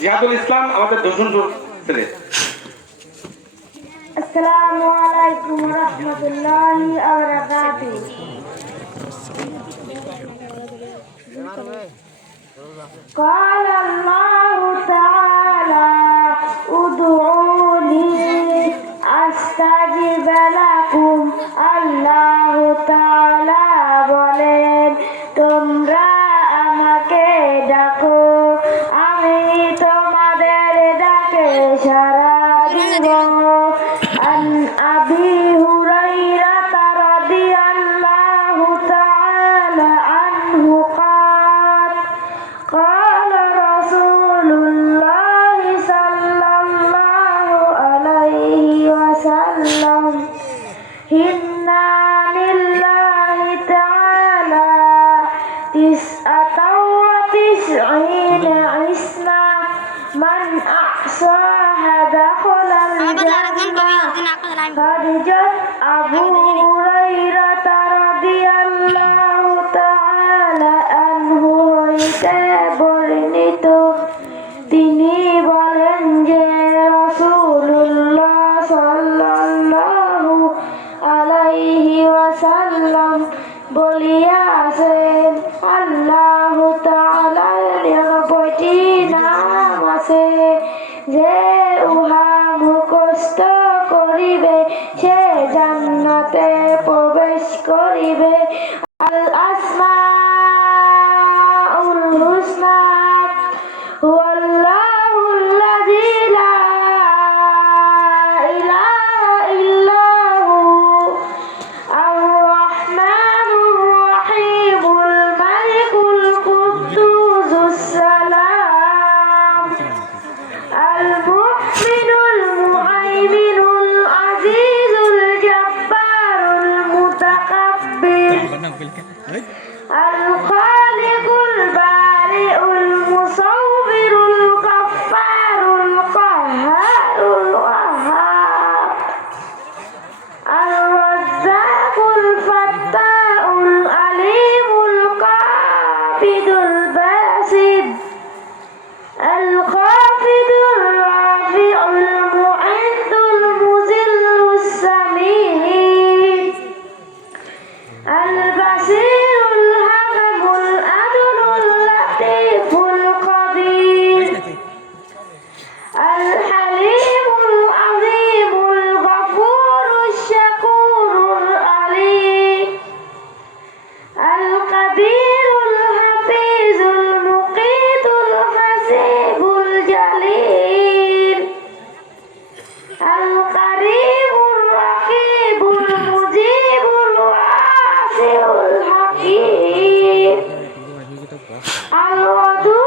জিহাদুল ইসলাম আমাদের দর্শনপুর ছেলে। আসসালামু আলাইকুম ওয়া রাহমাতুল্লাহি ওয়া বারাকাতুহু। قال الله تعالى ادعوني أستجب لكم। আল্লাহ তাআলা বলেন, তোমরা আমাকে ডাকো, আমি তোমাদের ডাকে সাড়া দিব। عن أبي هريرة رضي الله تعالى عنه قال قال رسول الله صلى الله عليه وسلم إن لله تعالى 99 اسما من أحصاها دخل الجنة. خرجت أبو هريرة رضي الله تعالى عنه হইতে বর্ণিত, তিনি বলেন যে রাসূলুল্লাহ সাল্লাল্লাহু আলাইহি ওয়াসাল্লাম বলিয়াছেন, আল্লাহ তাআলার 99টি নাম আছে, যে উহা মুখস্থ করিবে সে জান্নাতে প্রবেশ করিবে। আল আসমাউল হুসনা হুয়াল্লাহুল্লাযী লা ইলাহা ইল্লাহু আর-রাহমানুর রাহিমুল মালিকুল কুদ্দুসুস সালাম আল-মুহমিনুল মুহাইমিনুল আজিজুল জাব্বারুল মুতাকাব্বির আল-খালিকুল বারিউল মুসাউবিরুল গাফফারুল কাহ্হারুল ওয়াহ্হাব আর-রাজ্জাকুল ফাত্তাহুল আলিমুল কাবিদুল বাসিদ আল-খাফিদুর রাফিউল মু'ইদ্দুল মুযিল্লুস সামিঈন আল-বাসীরুল হাকিমুল আদলুল লাতীফুল খবীর আল-হালিমুল আযীমুল গফুরুশ শাকুরুল আলীম আল-কাবীরুল হাফিজুল মুকীতুল হাসিবুল জালিল আল-কারীমুর রাকীবুল মুজীবুল ওয়াসিউল হাকীম আল-ওয়াদুদ